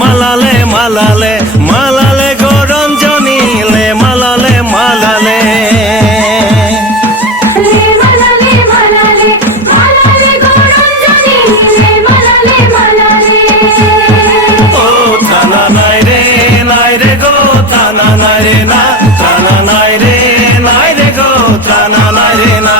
মালালে মালালে মালালে গো রঞ্জনী লে মালালে মালালে ও থানা নাই রে গো থানা নাই রে না থানা নাই রে গো থানা নাই রে না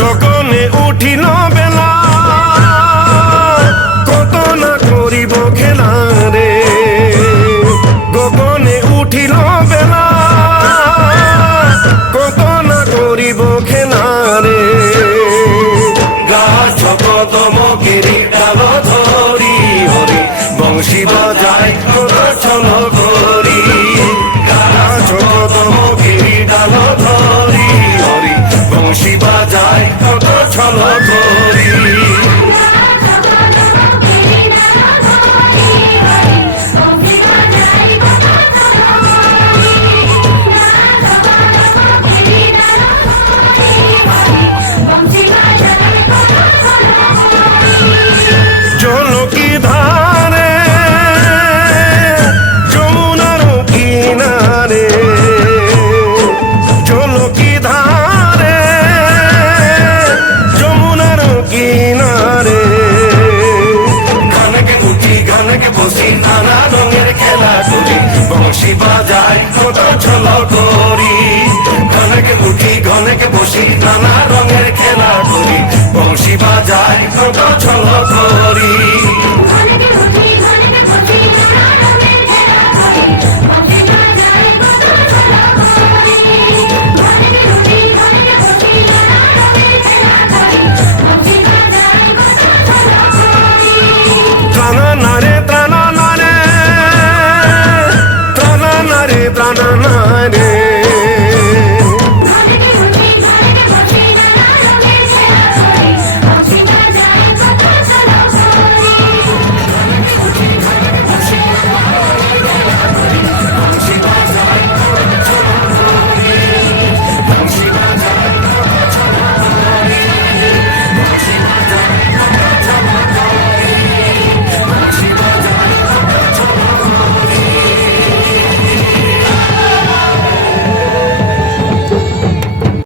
গগনে উঠিল বেলা কত না করিব খেলা রে গগনে উঠিল বেলা কত না করিব খেলা রে গাছ কদম কিরিটাল ধরি হরি বংশী বাজায় কত ছল করি গাছ কদম কিরিটাল ধরি হরি বংশী বাজায় কত ছল করি